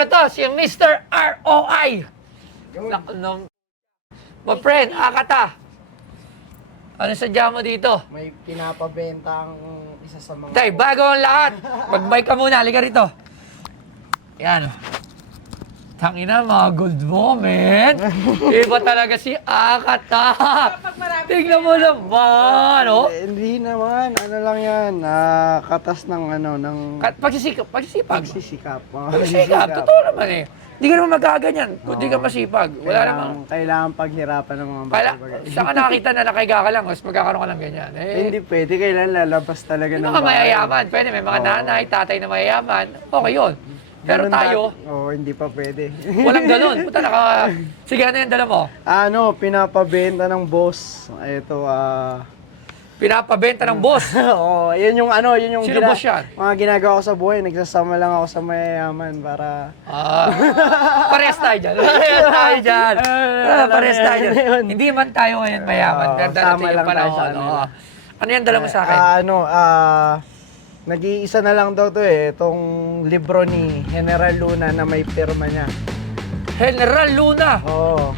pala to, si Mr. ROI. My friend, Akata. Ano sadya mo dito? May pinapabenta ang isa sa mga... Tay, bago ang lahat. Mag-mic ka muna, halika rito. Yan. Tangina, mga gold moment. Iba talaga si Akata. Tingnan mo naman, oh. Hindi naman, ano lang yan, katas ng ano, ng... Pagsisikap. Pagsisikap. Pagsisikap, totoo naman eh. Hindi ka naman magaganyan kung di ka masipag. Wala namang... Kailangan paghirapan ng mga bagay. Saan ka nakakita na nakahiga ka lang, mas magkakaroon ka ng ganyan. Hindi pwede, kailangan lalabas talaga Yung ng mga mayayaman, pwede. May mga nanay, tatay na mayayaman. Okay yun. Pero tayo, hindi pa pwede. walang ganun. Puta, sige, ano yung dala mo? Pinapabenta ng boss. Ito, Pinapabenta ng boss. Oo, yun yung Sino boss yan? mga ginagawa ko sa buhay. Nagsasama lang ako sa mayayaman para... Pares tayo dyan. Pares tayo dyan. Hindi man tayo ngayon mayaman. Pero darating yung panahon. Ano yan dala mo sa akin? Nag-iisa na lang daw to eh. Itong libro ni General Luna na may pirma niya. General Luna! Oo.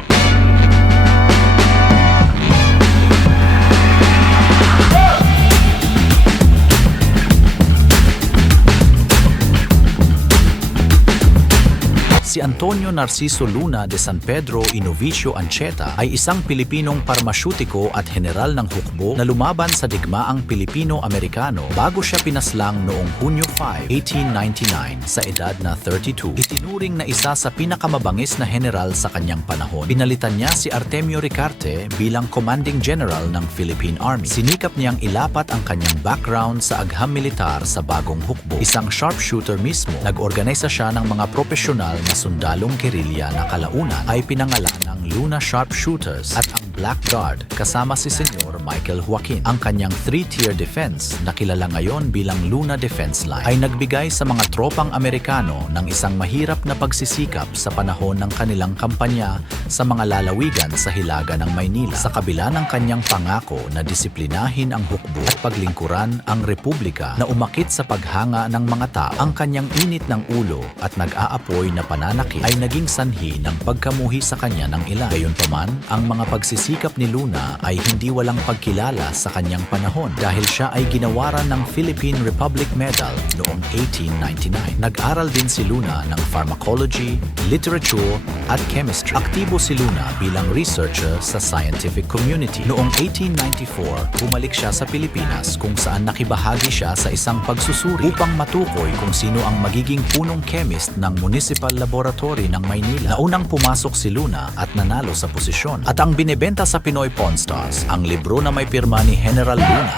Si Antonio Narciso Luna de San Pedro y Novicio Ancheta ay isang Pilipinong parmasyutiko at general ng hukbo na lumaban sa digmaang Pilipino-Amerikano bago siya pinaslang noong Hunyo 5, 1899 sa edad na 32. Itinuring na isa sa pinakamabangis na general sa kanyang panahon. Pinalitan niya si Artemio Ricarte bilang commanding general ng Philippine Army. Sinikap niyang ilapat ang kanyang background sa agham militar sa bagong hukbo. Isang sharpshooter mismo, nag-organisa siya ng mga profesional na sundalong gerilya na kalaunan ay pinangalan ng Luna Sharpshooters at ang Black Guard kasama si Senyor Michael Joaquin. Ang kanyang three-tier defense na kilala ngayon bilang Luna Defense Line ay nagbigay sa mga tropang Amerikano ng isang mahirap na pagsisikap sa panahon ng kanilang kampanya sa mga lalawigan sa hilaga ng Maynila. Sa kabila ng kanyang pangako na disiplinahin ang hukbo at paglingkuran ang republika na umakit sa paghanga ng mga tao, ang kanyang init ng ulo at nag-aapoy na pananakit ay naging sanhi ng pagkamuhi sa kanya ng ilan. Gayunpaman, ang mga pagsisikap ni Luna ay hindi walang pagkilala sa kanyang panahon dahil siya ay ginawaran ng Philippine Republic Medal noong 1899. Nag-aral din si Luna ng pharmacology, literature at chemistry. Aktibo si Luna bilang researcher sa scientific community. Noong 1894, bumalik siya sa Pilipinas kung saan nakibahagi siya sa isang pagsusuri upang matukoy kung sino ang magiging punong chemist ng Municipal Laboratory ng Maynila. Naunang pumasok si Luna at nanalo sa posisyon. At ang binebenta sa Pinoy Pawn Stars, ang libro na may pirma ni General Luna.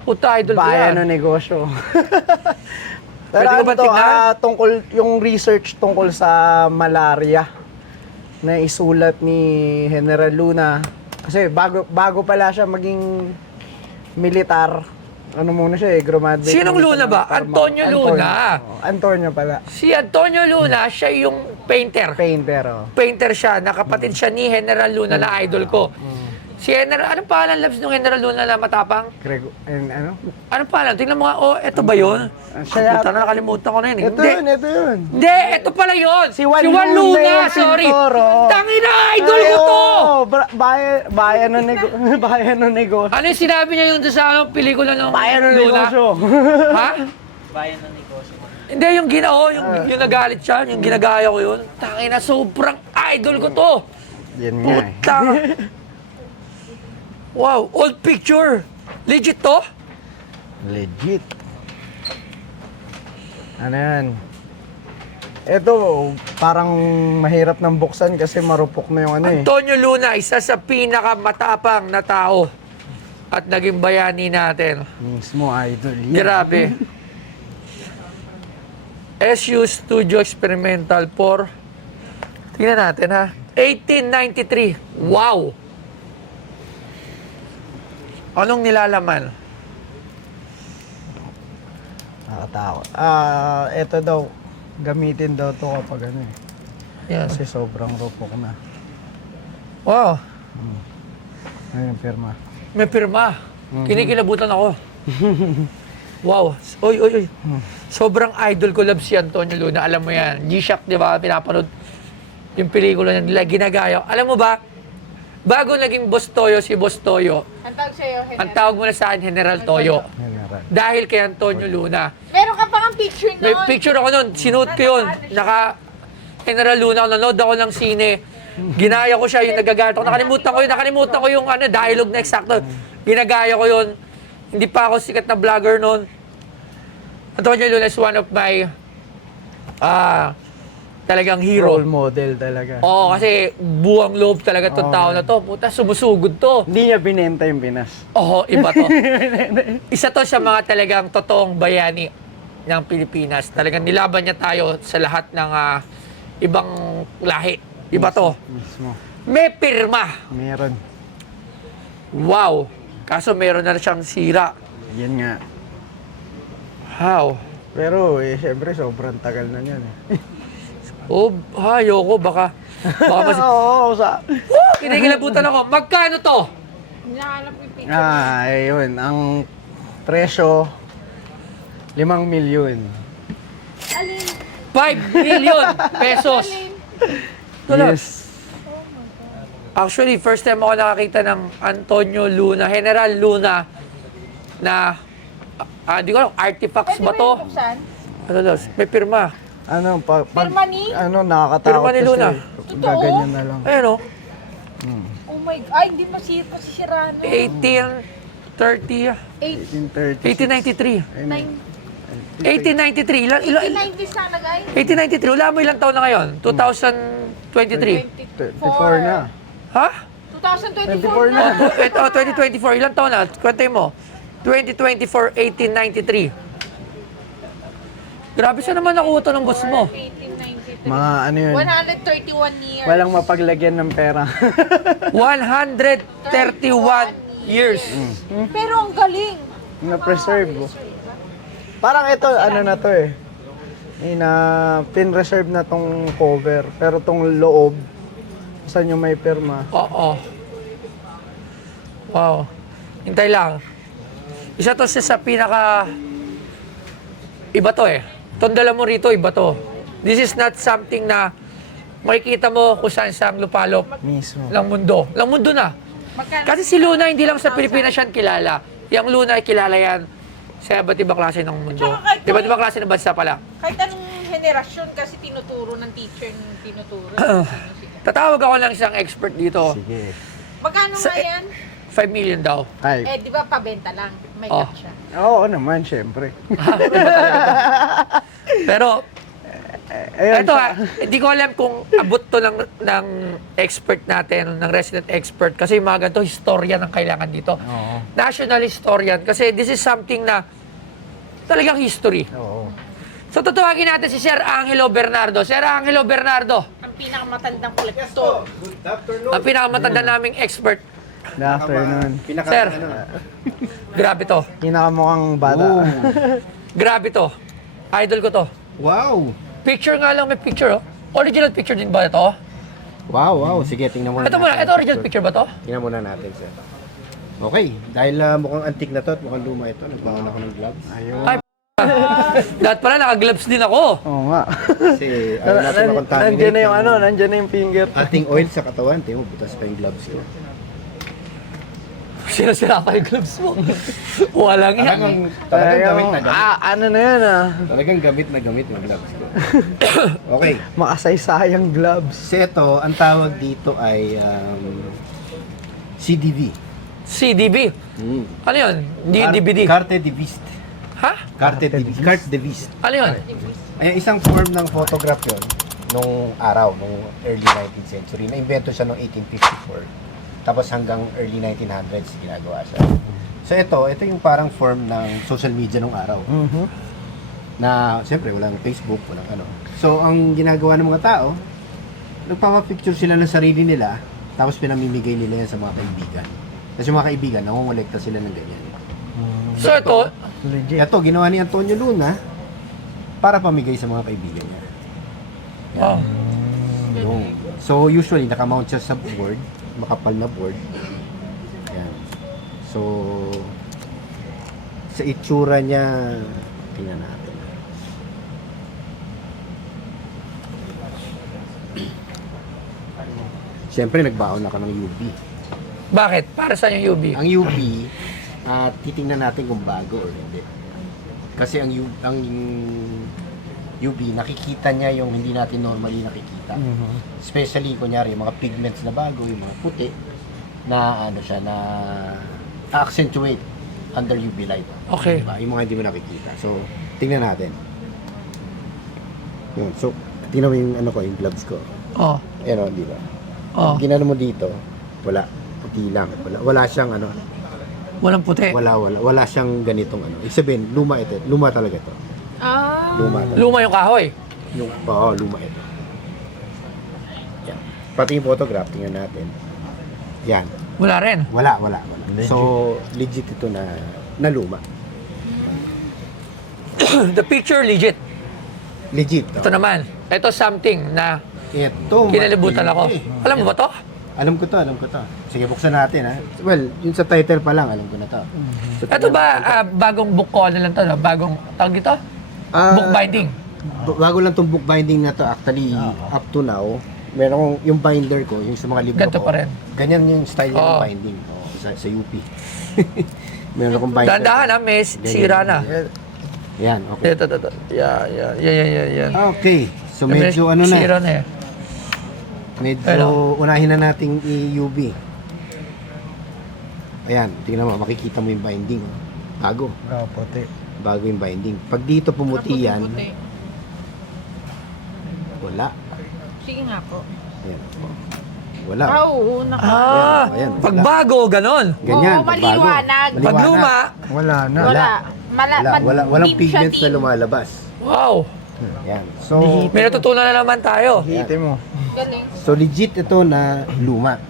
Puta, idol ko Bayan yan. o negosyo. Pero Pwede ko ba tignan? tungkol, yung research tungkol sa malaria na isulat ni General Luna. Kasi bago pala siya maging militar, ano muna siya graduate. Sinong Luna ba? Antonio Luna. Antonio pala. Si Antonio Luna, siya yung painter. Painter, oh. Painter siya, nakapatid siya ni General Luna na idol ko. Si General, anong pangalan labs ng General Luna na matapang? Ano? Anong pangalan? Tingnan mo nga, eto ba yun? Siya Puta na, nakalimutan ko na yun. Ito yun. Hindi, ito pala yun. Si Juan Luna, sorry. pintor, oh. Tangina, idol ko to! Bayan o negosyo. Ano yung sinabi niya yung sa pelikula ng Bayan o Luna? negosyo. Ha? Bayan ng negosyo. Hindi, yung yung nagalit siya, yung ginagaya ko yun. Tangina, sobrang idol ko to. Yan nga eh. Puta. Wow, old picture. Legit to? Legit. Ano yan? Ito, parang mahirap ng buksan kasi marupok na yung ano eh. Antonio Luna, isa sa pinakamatapang na tao at naging bayani natin. Mismo idol. Grabe. SU Studio Experimental 4. Tingnan natin ha. 1893. Wow! Anong nilalaman? Nakakatakot. Ito daw, gamitin daw to kapag ano eh. Yan. Kasi sobrang rupok na. Wow. Ayun, pirma. May pirma. Kinikilabutan ako. Wow. Oy. Sobrang idol ko love si Antonio Luna. Alam mo yan. G-Shock, di ba? Pinapanood yung pelikula niya nila. Ginagaya. Alam mo ba, bago naging Boss Toyo si Boss Toyo, Ang tawag sa'yo, Henry. ang tawag mo na sa akin, General Toyo. General. Dahil kay Antonio Luna. Meron ka pang picture May noon. picture ako nun. Sinuot ko yun. General Luna. Nanood ako ng sine. Ginaya ko siya. Yung nagagalit ako. Nakalimutan ko yung dialogue na eksakto. Ginagaya ko yun. Hindi pa ako sikat na vlogger noon. Antonio Luna is one of my talagang hero. Role model talaga. Oo, kasi buwang loob talaga itong tao na to. Puta, sumusugod to. Hindi niya binenta yung Pinas. Oo, iba to. Isa to sa mga talagang totoong bayani ng Pilipinas. Talagang nilaban niya tayo sa lahat ng ibang lahi. Iba to. Mismo. May pirma. Meron. Wow. Kaso meron na siyang sira. Yan nga. How? Pero syempre sobrang tagal na yan Oh, ayoko. Baka mas... Oo, sa... Kinikilabutan ako. Magkano to? Hinahanap yung picture. Ayun. Ang presyo, 5 milyon. Alin? 5 million pesos. Ito lang. Yes. Actually, first time ako nakakita ng Antonio Luna, General Luna, na, di ko alam, artifacts Pwede ba to? yung buksan? Ano daw? May pirma. Ano, Pirma ni? nakakatakot Pirma ni Luna. Totoo? Gaganyan na lang. Ayun o, Oh my God. Ay, hindi masisira na. 1830, 1830. 1893. 1893, ilan? 90s na lagay. 1893, wala mo ilang taon na ngayon? 2023. 24 na. Ha? 2024 na. 2024, ilang taon na? Kwentay mo. 2024, 1893. Grabe, saan naman nakuha to ng boss mo? 1893. Mga ano yun. 131 years. Walang mapaglagyan ng pera. 131 years. Pero ang galing. Na-preserve. Parang ito, ano na to eh. Pin-reserve na tong cover. Pero tong loob, saan yung may pirma. Oo. Wow. Hintay lang. Isa to sa pinaka... Iba to eh. Itong dala mo rito, iba to. This is not something na makikita mo kung saan saan lupalop Mismo. ng mundo. Ng mundo na. Magkano? Kasi si Luna, hindi lang sa Pilipinas yan kilala. Yung Luna ay kilala yan sa iba't ibang klase ng mundo. Tsaka kahit Iba't ibang klase ng bansa pala. Kahit anong henerasyon kasi tinuturo ng teacher ng tinuturo. Tatawag ako lang isang expert dito. Sige. Magkano Sa- nga yan? 5 million daw. Ay. Eh, di ba pabenta lang? May Oh. cut siya. Oo naman, syempre. Pero, Ayun, ito hindi ko alam kung abot to ng expert natin, ng resident expert. Kasi yung mga ganito, historian ang kailangan dito. Oo. National historian. Kasi this is something na talagang history. Oo. So, tutawagin natin si Sir Angelo Bernardo. Sir Angelo Bernardo, Ang pinakamatandang kolektor. ang pinakamatanda naming expert. Good afternoon. Sir, grabe to. Kinakamukhang bata. Grabe to. Idol ko to. Wow! Picture nga lang, may picture, oh. Original picture din ba ito? Wow! Sige, tingnan muna Ito muna, ito original picture ba to? Tingnan muna natin, sir. Okay, dahil mukhang antique na to at mukhang luma ito, nagbaon ako ng gloves. Ayun. Ay, Dapat pala, naka-gloves din ako. Oo nga. Kasi ayaw natin makontaminate. Nandiyan na yung nandiyan na yung finger. Ating oil sa katawan, tingnan mo, butas pa yung gloves ko. Sira-sira pa yung gloves mo. Walang yan. Talagang gamit na gamit. Ano na yan Talagang gamit na gamit yung gloves ko. Okay. Makasaysayang gloves. So ito, ang tawag dito ay CDV. CDB. Hmm. Ano yun? DVD. Carte de Viste. Ha? Carte de Viste. Ano yun? Ay, isang form ng photograph yon nung araw, nung early 19th century. Na-invento siya noong 1854. Tapos hanggang early 1900s ginagawa siya. So ito yung parang form ng social media nung araw. Na siyempre walang Facebook, walang ano. So ang ginagawa ng mga tao, nagpapapicture sila ng sarili nila, tapos pinamimigay nila yan sa mga kaibigan. Kasi yung mga kaibigan, nangongolekta sila ng ganyan. So ito, Legit. Ito, ginawa ni Antonio Luna para pamigay sa mga kaibigan niya. wow. Yun. So usually nakamount siya sa board, makapal na board. Yan. So sa itsura niya, tingnan natin. Siyempre, nagbaon na ka ng UV. Bakit? Para sa yung UV? Ang UV, titingnan natin kung bago or hindi. Kasi ang UV, nakikita niya yung hindi natin normally nakikita. Especially, kunyari, yung mga pigments na bago, yung mga puti, na ano siya, na accentuate under UV light. Okay. Diba? Yung mga hindi mo nakikita. So, tingnan natin. Yun. So, tingnan mo yung ano ko, yung gloves ko. Oh. Ayan o, di ba? Oh. Ginano mo dito, wala. Puti lang. Wala siyang ano, Walang puti. wala siyang ganitong ano. Ibig sabihin, luma ito. Luma talaga ito. Ah. Luma talaga. Luma yung kahoy. Oo, luma ito. Yan. Pati yung photograph, tingnan natin. Yan. Wala rin. Wala. So, legit ito na luma. The picture legit. Legit. Ito naman. Ito something na Ito. kinalibutan ako. Alam mo ba to? Alam ko to. Sige, buksan natin ha. Well, yung sa title pa lang, alam ko na to. So, Ito ba bagong book ko na lang to? No? Bagong tawag dito? Book binding. Bago lang tong book binding na to, actually, up to now, meron akong, yung binder ko, yung sa mga libro Ganito ko. pa rin. Ganyan yung style ng Oo. binding sa UP. meron akong binder. Dahan-dahan ha, may sira na. Yan, okay. Ito. Yan. Okay. So medyo ano Sira na, na eh. medyo unahin na nating i-UV. Ayan, tingnan mo, makikita mo yung binding. Bago. puti. Bago yung binding. Pag dito pumuti yan, Puti. wala. Sige nga po. Ayan. Wala. Oo, Ayan, Pag wala. bago, ganon. Ganyan, Oo, pag bago. maliwanag. Pag luma, Wala na. Wala. Walang deep siya, pigments na deep. lumalabas. wow. Yan. So, May natutunan na naman tayo. Hihiti mo. Galing. so legit ito na luma.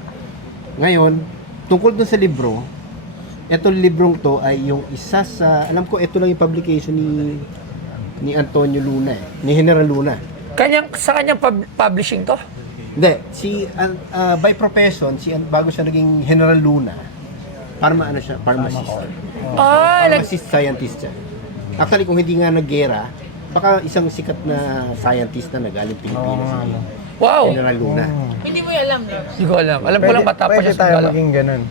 Ngayon, tungkol dun sa libro, etong librong to ay yung isa sa, alam ko ito lang yung publication ni Antonio Luna ni General Luna. Sa kanyang publishing to? Hindi, by profession, bago siya naging General Luna, siya, pharmacist. Pharmacist scientist siya. Actually, kung hindi nga naggera, baka isang sikat na scientist na nagaling Pilipinas. Wow. General Luna. Hindi mo yung alam, Lord. Hindi ko alam. Alam ko lang bata pa Pwede siya tayo sa gala. maging ganun.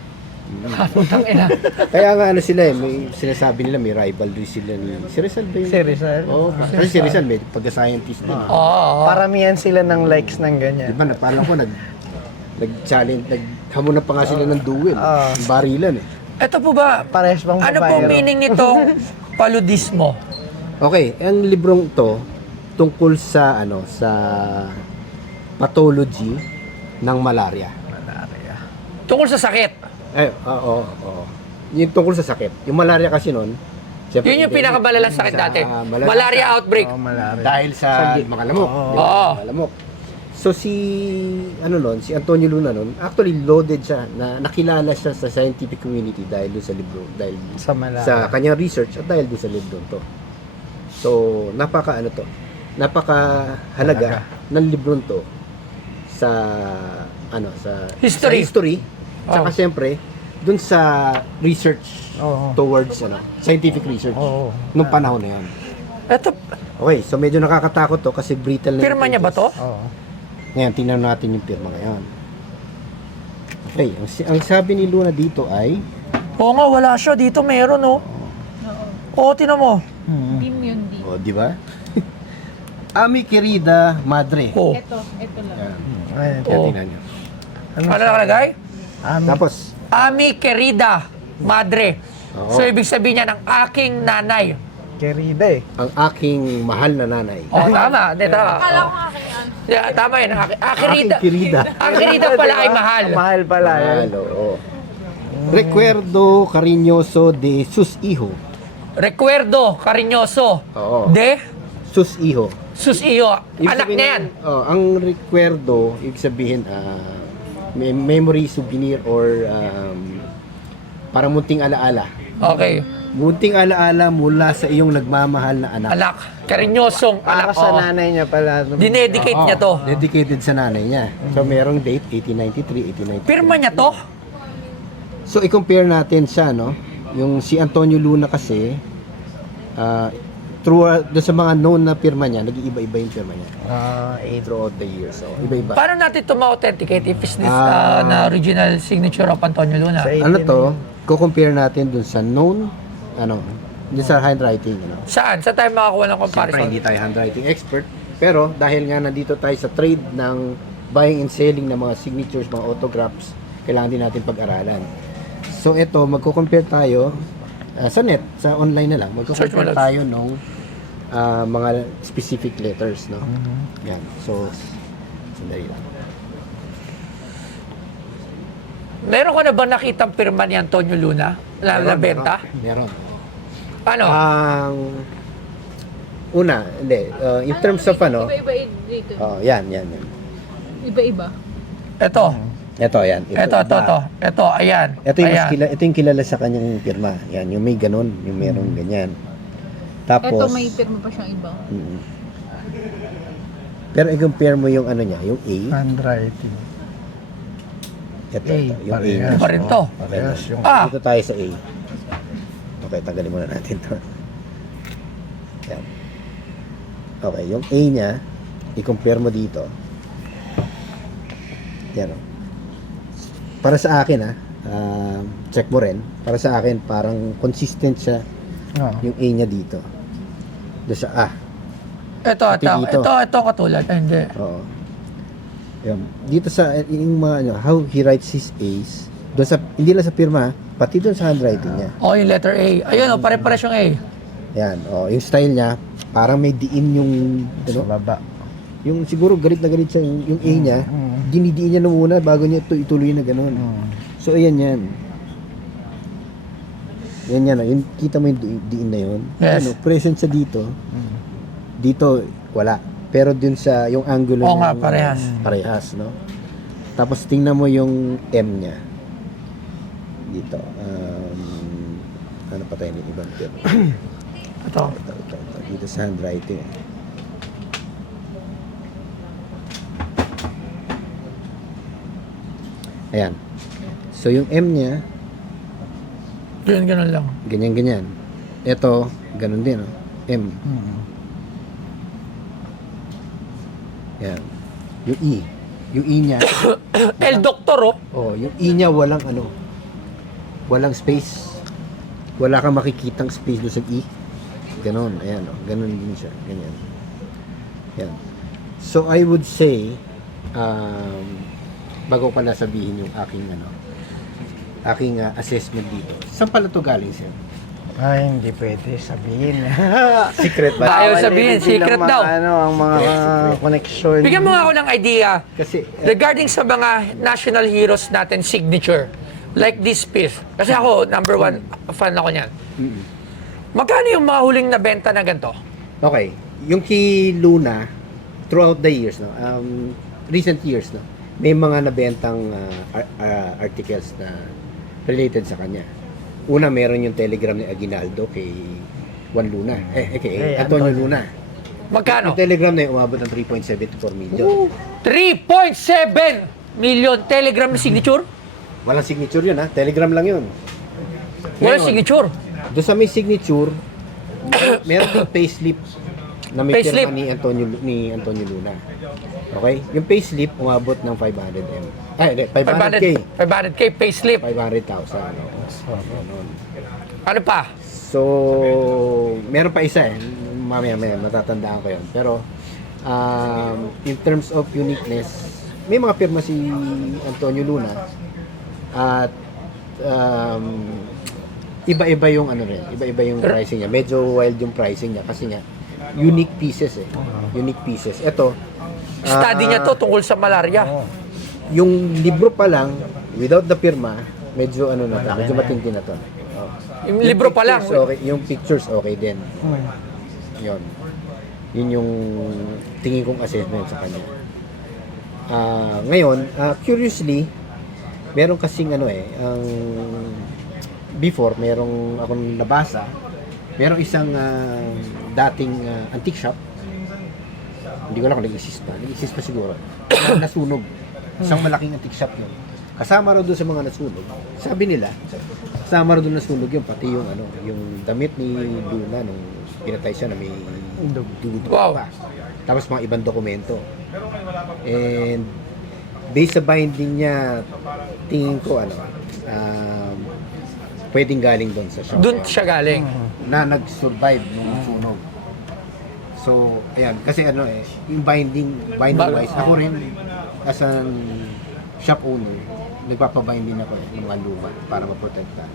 Putang ina. Kaya nga sila may sinasabi nila may rivalry sila ni si Rizal ba yun? Si Rizal. Oo, kasi si Rizal may pagka-scientist din. Oo. Paramihan sila ng likes ng ganyan. Diba, parang ko nag-challenge, naghamunan pa nga sila ng duel. Oo. Ng barilan eh. Ito po ba? Parehas bang Ano po babaero? meaning nitong paludismo? Okay, ang librong to tungkol sa sa pathology ng malaria. Tungkol sa sakit. Oo. Yung tungkol sa sakit. Yung malaria kasi noon, siyempre, Yun yung pinakabalalang sakit sa dati. Malaria outbreak. Oh, malaria. Dahil sa mga lamok. Oo. Di ba? Oo. Mga lamok. So si si Antonio Luna noon, actually loaded siya na nakilala siya sa scientific community dahil doon sa libro, dahil Sa malaria. sa kanyang research at dahil doon sa libro to. So napaka halaga ng libro to sa sa History. sa history. Saka Oh. siyempre doon sa research Oo. towards scientific research Oo. nung panahon na 'yon. Ito, Okay, so medyo nakakatakot to kasi brutal na. pirma niya ba to? Oo. Ngayon, tingnan natin yung pirma ngayon. Okay, ang sabi ni Luna dito ay, Oo nga, wala siya. Dito meron, oh. Oo, tinan mo. Dim yun, dim. di ba? Ami querida madre. Oo. Ito lang. Yan, Ayun. yan Oo. tingnan nyo. Ano nakalagay? Tapos, Ami querida, madre. Oo. So, ibig sabihin niya ng aking nanay. Querida eh. ang aking mahal na nanay. Oh, tama. Hindi, tama. Akala ko akin yan. Yeah, tama yun. Aking querida. Ang querida pala ay mahal. Mahal pala yan. Mahal, oo. Recuerdo cariñoso de sus hijo. Recuerdo, cariñoso. Oo. De, Sus hijo. sus iyo. Ibig Anak sabihin na yan. ang recuerdo, ibig sabihin, memory, souvenir, or parang munting alaala. Okay. Munting alaala mula sa iyong nagmamahal na anak. Anak. Karinyosong Para anak. sa Oh. nanay niya pala. Dinedicate Oo, niya to. Dedicated sa nanay niya. So, merong date, 1893, 1893. Pirma niya to? So, i-compare natin siya, no? Yung si Antonio Luna kasi, doon sa mga known na pirma niya, nag-iiba-iba yung pirma niya. Throughout the years. So, iba-iba. Paano natin ito ma-authenticate if is this na original signature of Antonio Luna? Ano to? Ko-compare natin dun sa known, dun sa handwriting. Saan? Saan tayo makakuha ng comparison? Siyempre, hindi tayo handwriting expert. Pero dahil nga nandito tayo sa trade ng buying and selling ng mga signatures, mga autographs, kailangan din natin pag-aralan. So ito, magko-compare tayo sa net, sa online na lang. Search mo Magko-compare lang. tayo nung mga specific letters, no? Yan. So, sandali lang. Meron ko na ba nakitang pirma ni Antonio Luna na nabenta? Meron. Paano? Una, hindi. In terms of Iba-iba dito. yan. Iba-iba. Ito. Ito, yan. Ito, ayan. Ito yung, Ayan. ito yung kilala sa kanyang pirma. Yan, yung may ganon, yung merong ganyan. Tapos, Ito may pirma pa siyang iba. Pero i-compare mo yung ano niya, yung A. Handwriting. Ito, yung A. parehas. Iba rin to. Parehas yung... Dito tayo sa A. Okay, tanggalin muna natin to. Yan. Okay, yung A niya, i-compare mo dito. Yan o. Para sa akin check mo rin. Para sa akin, parang consistent siya yung A niya dito. Doon sa A. Ito katulad. Ay, hindi. Oo. Yan. Dito sa yung mga how he writes his A's, doon sa hindi lang sa pirma, pati doon sa handwriting niya. Oh, yung letter A. Ayun, pare-pares yung A. Yan, yung style niya, parang may diin yung Sa baba. yung siguro galit na galit siya yung A niya, dinidiin niya na muna bago niya ituloy na ganoon. So ayan yan. Yan, yung kita mo yung diin na yun. Yes. Present siya dito. Dito wala. Pero dun sa yung angulo Oo nga, ng- parehas. Parehas, no? Tapos tingnan mo yung M niya. Dito. Ano pa tayo ng ibang term? Ito. Ito. Dito sa handwriting. Ayan. So yung M niya, Ganun lang. ganyan-ganyan. Ito, ganun din, no? M. Yan. Yung E. Yung E niya, El Doctor, yung E niya walang walang space. Wala kang makikitang space doon sa E. Ganon, ayan, ganon din siya, ganyan. Yan. So I would say, bago ko pala sabihin yung aking assessment dito. Saan pala to galing, sir? Ay, hindi pwede sabihin. Secret ba? Ayaw sabihin, secret daw. Ang mga connection. Bigyan mo nga ako ng idea Kasi, regarding sa mga national heroes natin signature. Like this piece. Kasi ako, number one, fan ako niyan. Magkano yung mga huling nabenta na ganito? okay, yung kay Luna, throughout the years, no, recent years, no, may mga nabentang articles na related sa kanya. Una, meron yung telegram ni Aguinaldo kay Juan Luna, kay Antonio Luna. Magkano? Yung telegram na yun, umabot ng 3.74 million. 3.7 million telegram na signature? Walang signature yun, ha? Telegram lang yun. Walang Ngayon, signature. doon sa may signature, meron yung payslip na may Payslip. pirma ni Antonio Luna. Okay? Yung payslip umabot ng 500M. Ay, hindi, 500K. 500K payslip. 500,000. Ano pa? So, meron pa isa mamaya matatandaan ko yun. Pero, in terms of uniqueness, may mga pirma si Antonio Luna at iba-iba yung iba-iba yung pricing niya. Medyo wild yung pricing niya kasi nga unique pieces Unique pieces. Ito, Study niya to tungkol sa malaria. yung libro pa lang without the pirma, medyo medyo matindi na to. Yung libro pa lang. Pictures, okay, yung pictures okay din. Yun. Yun yung tingin kong assessment sa kanya. Ngayon, curiously, meron kasing ang before, merong akong nabasa, merong isang dating antique shop. Hindi ko alam kung nag-exist pa. Nag-exist pa siguro. Nasunog. Isang malaking antique shop yun. Kasama raw doon sa mga nasunog. Sabi nila, kasama rin doon na sunog yun, pati yung ano, yung damit ni Luna nung pinatay siya na may dugo Wow. pa. Tapos mga ibang dokumento. And based sa binding niya, tingin ko ano, pwedeng galing doon sa shop. Doon siya galing. Na nag-survive nung sunog. So, ayan, kasi ano yung binding wise, ako rin as an shop owner, nagpapabinding ako ng mga luma para maprotekta.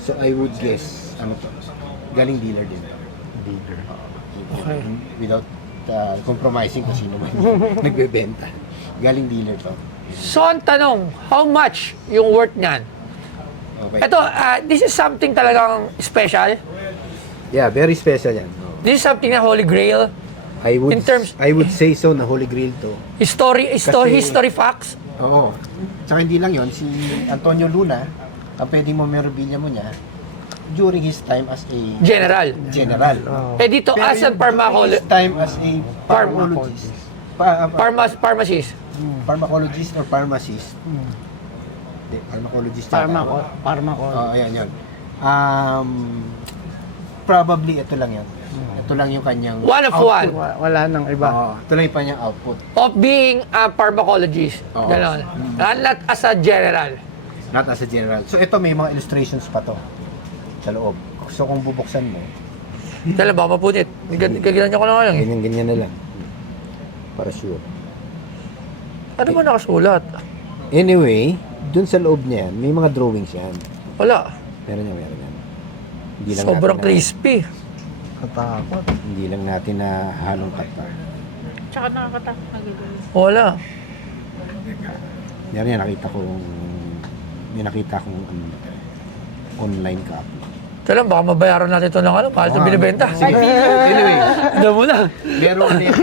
So, I would guess, ano to, galing dealer din. Dealer. Okay. Without compromising kung sino man nagbebenta. Galing dealer to. So, ang tanong, how much yung worth niyan? Okay. Ito, this is something talagang special. Yeah, very special yan. This is something na Holy Grail. I would, In terms- I would say so na Holy Grail to. History facts. Oo. Tsaka hindi lang yon, si Antonio Luna, ang pwedeng memorabilia mo niya, during his time as a General. general. Eh dito, Pero as a yung his time as a pharmacologist. pharmacist. Pharmacologist or pharmacist. Hindi, pharmacologist. Oo, ayan yun. Probably ito lang yun. Ito lang yung kanyang One of output. one. Wala nang iba. Oo, ito lang yung kanyang output. Of being a pharmacologist. Oo. Ganon. Not as a general. Not as a general. So ito may mga illustrations pa to sa loob. So kung bubuksan mo, Dala ba, mapunit. Gagilan niyo ko lang lang. ganyan na lang. Para sure. Ano ba nakasulat? Anyway, dun sa loob niyan, may mga drawings yan. Wala. Meron yan. Hindi lang Sobrang natin crispy. Katakot. hindi lang natin na halong kata. Tsaka nakakatakot na gano'n. Wala. Yan, nakita kong online copy. Tala, baka mabayaran natin ito ng ano, mahal ito binibenta. Sige. Anyway, Alam mo na.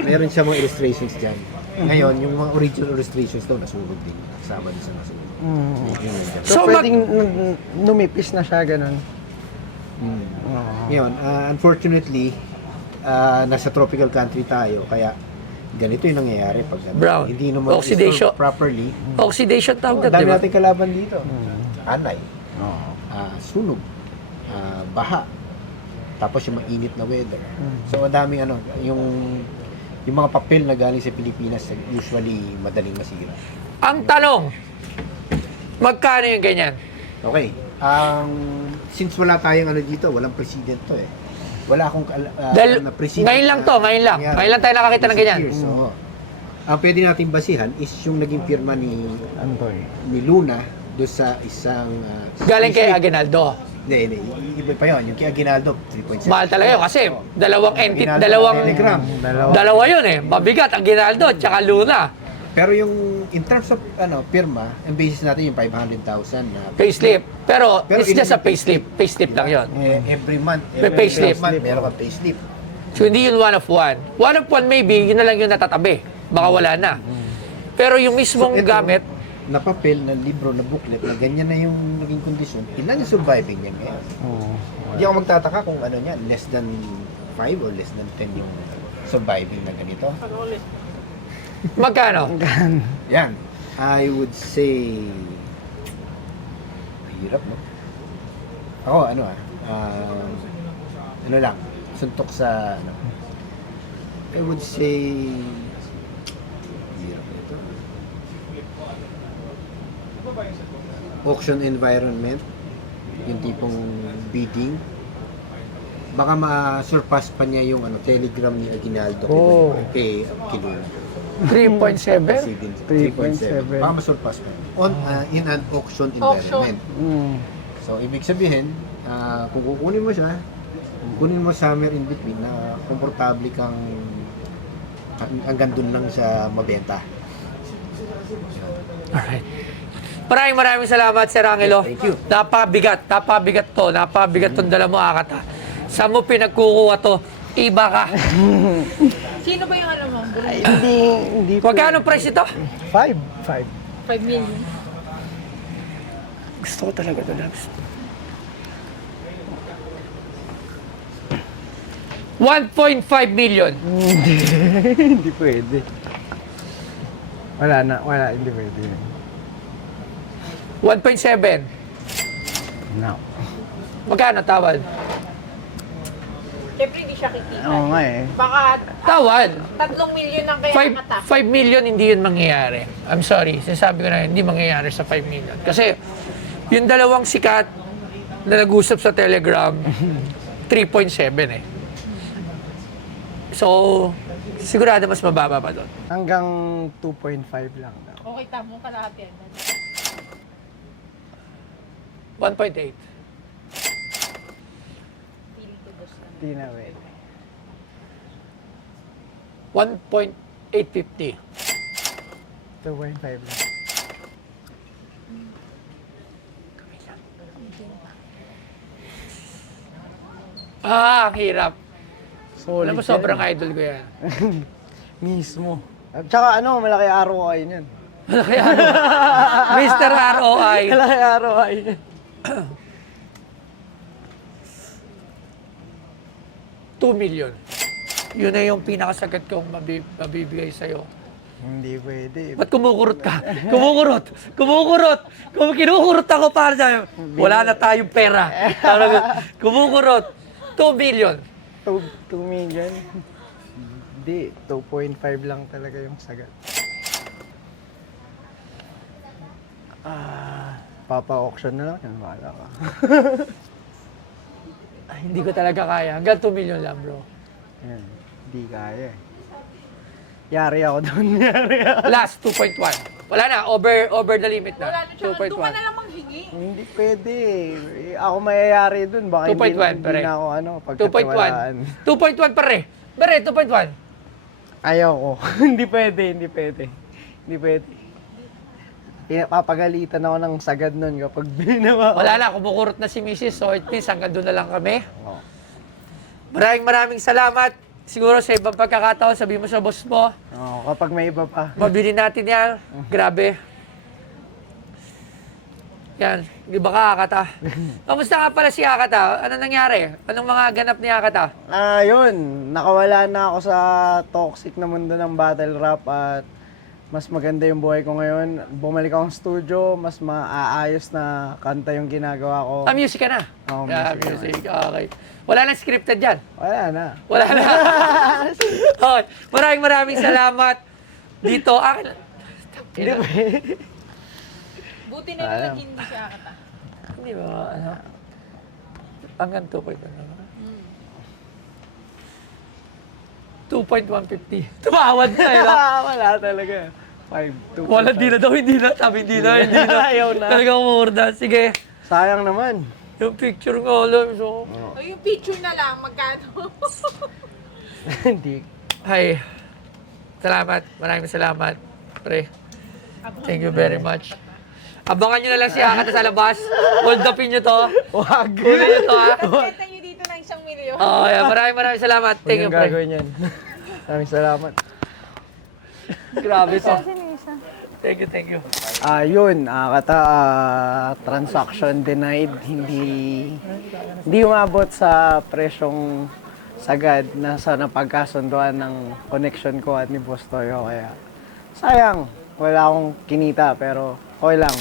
meron siya mga illustrations dyan. Ngayon, yung mga original illustrations daw nasunog din. Kasama din sa nasunog. So, So, pwedeng numipis na siya, ganun. Ngayon, unfortunately, nasa tropical country tayo, kaya ganito yung nangyayari pag Brown. hindi naman Oxidation. i-store properly. Oxidation tawag Ang na, dami di ba? nating kalaban dito. Anay, sunog, baha, tapos yung mainit na weather. So, ang daming yung mga papel na galing sa Pilipinas, usually madaling masira. Ang tanong, magkano yung ganyan? Okay. Since wala tayong dito, walang president to eh. Wala akong Dahil, na president. ngayon lang to, ngayon lang. Yeah. Ngayon lang tayo nakakita ng ganyan. Years, oo. Ang pwede natin basihan is yung naging pirma ni Antoy. Luna doon sa isang Galing kay spaceship. Aguinaldo. Hindi, iba pa yun. Yung kay Aguinaldo, 3.7. Mahal talaga yun kasi dalawang entity, Aguinaldo dalawang, Telegram. dalawa yun eh. Mabigat, Aguinaldo at saka Luna. Pero yung in terms of pirma, ang basis natin yung 500,000 na Payslip. Pero it's yun just a yung payslip. Payslip lang yun. every month. May payslip. Month, meron kang payslip. So hindi yun one of one. One of one maybe, yun na lang yung natatabi. Baka wala na. Pero yung mismong ito, gamit, na papel, na libro, na booklet, na ganyan na yung naging kondisyon, ilan yung surviving niya ngayon? Hindi ako magtataka kung niya, less than 5 or less than 10 yung surviving na ganito. magkano? Yan. I would say, mahirap, no? Ako, ano lang, suntok sa, I would say, mahirap ito. Auction environment, yung tipong bidding, baka ma-surpass pa niya yung telegram ni Aguinaldo kay Kiluna. 3.7? 3.7. Baka ma-surpass pa. In an auction environment. So, ibig sabihin, kung kukunin mo siya, kunin mo somewhere in between na komportable kang hanggang dun lang sa mabenta. Alright. Maraming salamat, Sir Angelo. Thank you. Napabigat to. Napabigat tong dala mo, Akata. Saan mo pinagkukuha to? Iba ka. Sino ba yung mo? Hindi Magkano price ito? 5. 5 million. Gusto ko talaga ito, Labs. 1.5 million. Hindi pwede. Wala, hindi pwede. 1.7. No. Magkano tawad? Siyempre hindi siya kikita. Oo nga eh. Baka Tawad! 3 million ang kaya nakata. 5 million hindi yun mangyayari. I'm sorry. Sinasabi ko na hindi mangyayari sa 5 million. Kasi yung dalawang sikat na nag-usap sa Telegram, 3.7 eh. So, sigurado mas mababa pa doon. Hanggang 2.5 lang daw. Okay, tamo kalahati yan. 1.8. Feeling ko boss lang. Di na pwede. 1.850. 2.5 lang. Ah, ang hirap. Solid Alam mo, yan. sobrang idol ko yan. Mismo. At saka ano, malaki ROI niyan. Malaki ano? Mr. ROI. Malaki ROI niyan. 2 million. Yun na yung pinakasagat kong mabibigay sa'yo. Hindi pwede. Ba't kumukurot ka? Kumukurot! Kumukurot! Kinukurot ako para sa'yo. Wala na tayong pera. Parang kumukurot. 2 million. 2 million? Hindi, 2.5 lang talaga yung sagat. Papa-auction na lang yan, bahala ka. Ay, hindi ko talaga kaya. Hanggang 2 million lang, bro. Yan, hindi kaya eh. Yari ako doon, yari ako. Last, 2.1. Wala na, over the limit na. Wala na siya. Doon ka 2.1. na lang manghingi. Hindi pwede eh. Ako mayayari doon, baka 2.1 hindi pare. na ako ano, pagkatiwalaan. 2.1 pare. Pare, 2.1. Ayaw ko. Hindi pwede, hindi pwede. Hindi pwede. Papagalitan ako ng sagad nun kapag binawa ko. Wala na, kumukurot na si Mrs. So, it means hanggang doon na lang kami. Oo. Maraming salamat. Siguro sa ibang pagkakataon, sabi mo sa boss mo, Oo, kapag may iba pa. mabili natin yan. Grabe. Yan, di ba ka, Akata? Kamusta nga pala si Akata? Ano nangyari? Anong mga ganap ni Akata? Yun. Nakawala na ako sa toxic na mundo ng battle rap at mas maganda yung buhay ko ngayon. Bumalik akong studio, mas maaayos na kanta yung ginagawa ko. Music ka na? Oo, Yeah, music music. Okay. Wala nang scripted yan. Wala na. Wala na. Okay. Maraming salamat dito. Akin. Hindi ba? Buti na lang hindi siya kata. Hindi ba, ano? Hanggang 2.1 na. 2.150. Tumawad na eh. No? Wala talaga. 5, 2. Wala, di na daw, hindi na. Sabi, hindi na. Ayaw na. Talagang umurda. Sige. Sayang naman. Yung picture nga, alam. So, O yung picture na lang, magkano? Hindi. hi. Salamat. Maraming salamat. Pre. Thank you very much. Abangan nyo na lang si Akata sa labas. Hold upin nyo to. Wag. Hold nyo to, ha. Nakita nyo dito ng 1 million. Oh, yeah. Maraming salamat. Thank you, Yung pre. gagawin yan. Maraming salamat. Grabe to. Thank you. Yun, transaction denied, hindi umabot sa presyong sagad na sa napagkasunduan ng connection ko at ni Boss Toyo. Kaya sayang, wala akong kinita pero okay lang.